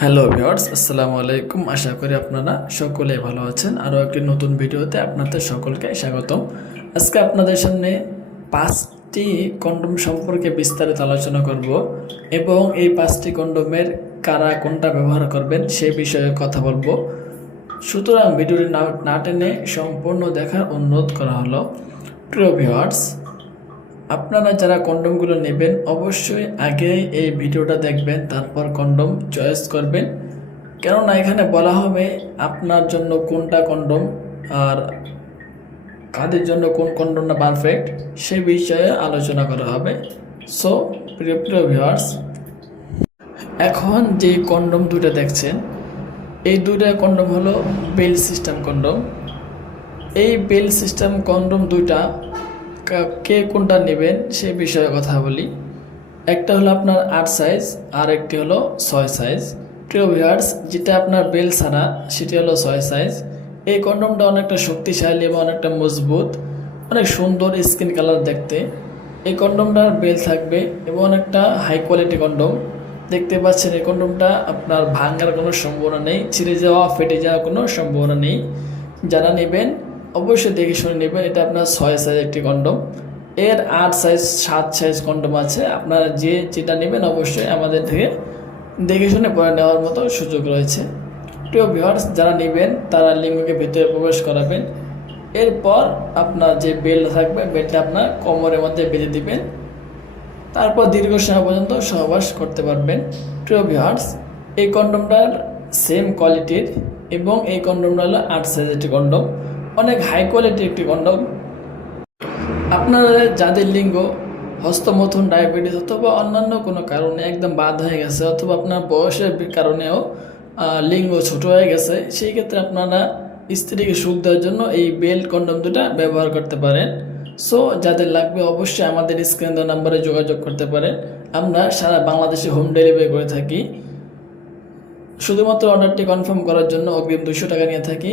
Hello viewers আসসালামু আলাইকুম। আশা করি আপনারা সকলে ভালো আছেন। আরও একটি নতুন ভিডিওতে আপনাদের সকলকে স্বাগতম। আজকে আপনাদের সামনে পাঁচটি কন্ডোম সম্পর্কে বিস্তারিত আলোচনা করব এবং এই পাঁচটি কন্ডোমের কারা কোনটা ব্যবহার করবেন সে বিষয়ে কথা বলব। সুতরাং ভিডিওটি না টেনে সম্পূর্ণ দেখার অনুরোধ করা হলো। প্রিয় ভিওয়ার্স আপনারা যারা কন্ডোমগুলো নেবেন, অবশ্যই আগে এই ভিডিওটা দেখবেন, তারপর কন্ডোম চয়েস করবেন। কেননা এখানে বলা হবে আপনার জন্য কোনটা কন্ডোম আর কাদের জন্য কোন কন্ডোমটা পারফেক্ট সে বিষয়ে আলোচনা করা হবে। সো প্রিয় প্রিয় ভিউয়ার্স এখন যে কন্ডোম দুটো দেখছেন, এই দুইটা কন্ডোম হলো বেল সিস্টেম কন্ডোম। এই বেল সিস্টেম কন্ডোম দুইটা কা- কোনটা নেবেন সে বিষয়ে কথা বলি। একটা হলো আপনার আট সাইজ আর একটি হলো ছয় সাইজ প্রিয় ভিউয়ার্স যেটা আপনার বেল ছাড়া, সেটি হলো ছয় সাইজ এই কন্ডোমটা অনেকটা শক্তিশালী এবং অনেকটা মজবুত, অনেক সুন্দর স্কিন কালার দেখতে। এই কন্ডোমটার বেল থাকবে এবং অনেকটা হাই কোয়ালিটি কন্ডোম দেখতে পাচ্ছেন, এই কন্ডোমটা আপনার ভাঙার কোনো সম্ভাবনা নেই, ছিঁড়ে যাওয়া, ফেটে যাওয়ার কোনো সম্ভাবনা নেই। যারা নেবেন অবশ্যই দেখে শুনে নেবেন, এটা আপনার ছয় সাইজ একটি কন্ডোম এর আট সাইজ সাত সাইজ কন্ডোম আছে। আপনারা যে যেটা নেবেন অবশ্যই আমাদের থেকে দেখে শুনে পরে নেওয়ার মতো সুযোগ রয়েছে। প্রিয় ভিউয়ার্স যারা নেবেন, তারা লিঙ্গকে ভিতরে প্রবেশ করাবেন। এরপর আপনার যে বেল্ট থাকবে বেল্টটা আপনার কোমরের মধ্যে বেঁধে দিবেন। তারপর দীর্ঘ সময় পর্যন্ত সহবাস করতে পারবেন। প্রিয় ভিউয়ার্স এই কন্ডোমটার সেম কোয়ালিটির এবং এই কন্ডোমটা হলো আট সাইজ একটি কন্ডোম অনেক হাই কোয়ালিটির একটি কন্ডোম আপনারা যাদের লিঙ্গ, হস্তমথন ডায়াবেটিস অথবা অন্যান্য কোনো কারণে একদম বাদ হয়ে গেছে অথবা আপনার বয়সের কারণেও লিঙ্গ ছোট হয়ে গেছে, সেই ক্ষেত্রে আপনারা স্ত্রীকে সুখ দেওয়ার জন্য এই বেল্ট কন্ডোম দুটা ব্যবহার করতে পারেন। সো যাদের লাগবে অবশ্যই আমাদের স্ক্রিন দেওয়া নাম্বারে যোগাযোগ করতে পারেন। আমরা সারা বাংলাদেশে হোম ডেলিভারি করে থাকি। শুধুমাত্র অর্ডারটি কনফার্ম করার জন্য অগ্রিম দুশো টাকা নিয়ে থাকি।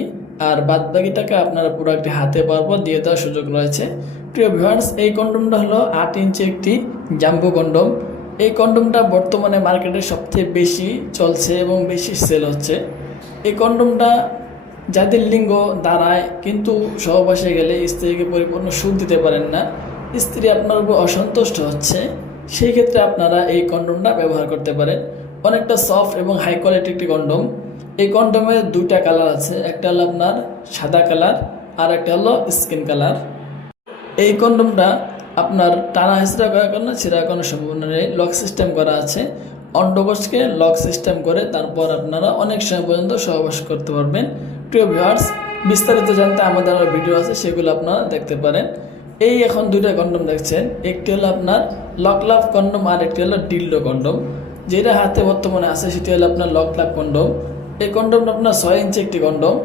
আর বাদ বাকি টাকা আপনারা প্রোডাক্টটি হাতে পাওয়ার পর দিয়ে দেওয়ার সুযোগ রয়েছে। প্রিয় ভিউয়ার্স এই কন্ডোমটা হলো আট ইঞ্চি একটি জাম্বো কন্ডোম। এই কন্ডোমটা বর্তমানে মার্কেটে সবচেয়ে বেশি চলছে এবং বেশি সেল হচ্ছে। এই কন্ডোমটা যাদের লিঙ্গ দাঁড়ায় কিন্তু সহবাসে গেলে স্ত্রীকে পরিপূর্ণ সুখ দিতে পারেন না। স্ত্রী আপনার উপর অসন্তুষ্ট হচ্ছে, সেই ক্ষেত্রে আপনারা এই কন্ডোমটা ব্যবহার করতে পারেন। অনেকটা সফট এবং হাই কোয়ালিটি একটি কন্ডোম। এই কন্ডোমের দুইটা কালার আছে, একটা হলো আপনার সাদা কালার আর একটা হলো স্কিন কালার। এই কন্ডোমটা আপনার টানা হেঁচড়া করার কারণে ছেঁড়া কোনো সম্ভাবনা নেই। লক সিস্টেম করা আছে। অন্ডকোষকে লক সিস্টেম করে তারপর আপনারা অনেক সময় পর্যন্ত সহবাস করতে পারবেন। প্রিয় ভিউয়ার্স, বিস্তারিত জানতে আমাদের আরও ভিডিও আছে, সেগুলো আপনারা দেখতে পারেন। এই এখন দুইটা কন্ডোম দেখছেন। একটি হলো আপনার লক লাভ কন্ডোম আর একটি হলো ডিল্ডো কন্ডোম। যেটা হাতে বর্তমানে আছে, সেটি হলো আপনার লক লাভ কন্ডোম। এই কন্ডোমটা আপনার ছয় ইঞ্চি একটি কন্ডোম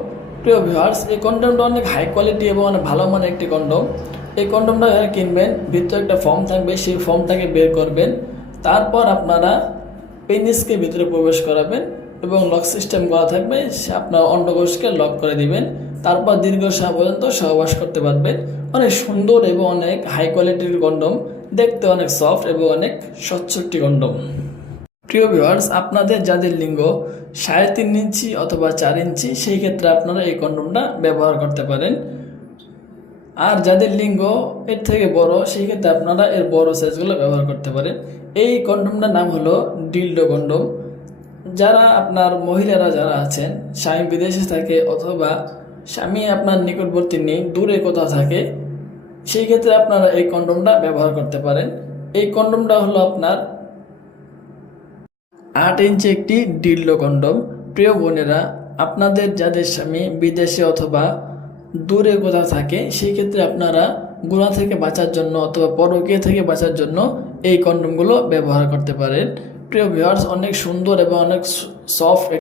প্রিয় ভিউয়ার্স এই কন্ডোমটা অনেক হাই কোয়ালিটি এবং অনেক ভালো মানের একটি কন্ডোম এই কন্ডোমটা যারা কিনবেন, ভিতরে একটা ফর্ম থাকবে, সেই ফর্মটাকে বের করবেন। তারপর আপনারা পেনিসকে ভিতরে প্রবেশ করাবেন এবং লক সিস্টেম করা থাকবে, সে আপনার অন্ডকোষকে লক করে দিবেন। তারপর দীর্ঘ সময় পর্যন্ত সহবাস করতে পারবেন। অনেক সুন্দর এবং অনেক হাই কোয়ালিটির কন্ডোম দেখতে অনেক সফট এবং অনেক স্বচ্ছ একটি কন্ডোম প্রিয় ভিউয়ার্স আপনাদের যাদের লিঙ্গ সাড়ে তিন ইঞ্চি অথবা চার ইঞ্চি, সেই ক্ষেত্রে আপনারা এই কন্ডোমটা ব্যবহার করতে পারেন। আর যাদের লিঙ্গ এর থেকে বড়, সেই ক্ষেত্রে আপনারা এর বড় সাইজগুলো ব্যবহার করতে পারেন। এই কন্ডোমটার নাম হলো ডিল্ডো কন্ডোম। যারা আপনার মহিলারা যারা আছেন, স্বামী বিদেশে থাকে অথবা স্বামী আপনার নিকটবর্তী নেই, দূরে কোথাও থাকে, সেই ক্ষেত্রে আপনারা এই কন্ডোমটা ব্যবহার করতে পারেন। এই কন্ডোমটা হলো আপনার আট ইঞ্চি একটি ডিল্লো কন্ডম। প্রিয় বোনেরা, আপনাদের যাদের স্বামী বিদেশে অথবা দূরে কোথাও থাকে, সেই ক্ষেত্রে আপনারা গুণা থেকে বাঁচার জন্য অথবা পরকীয় থেকে বাঁচার জন্য এই কন্ডমগুলো ব্যবহার করতে পারেন। প্রিয় ভিউয়ার্স অনেক সুন্দর এবং অনেক সফট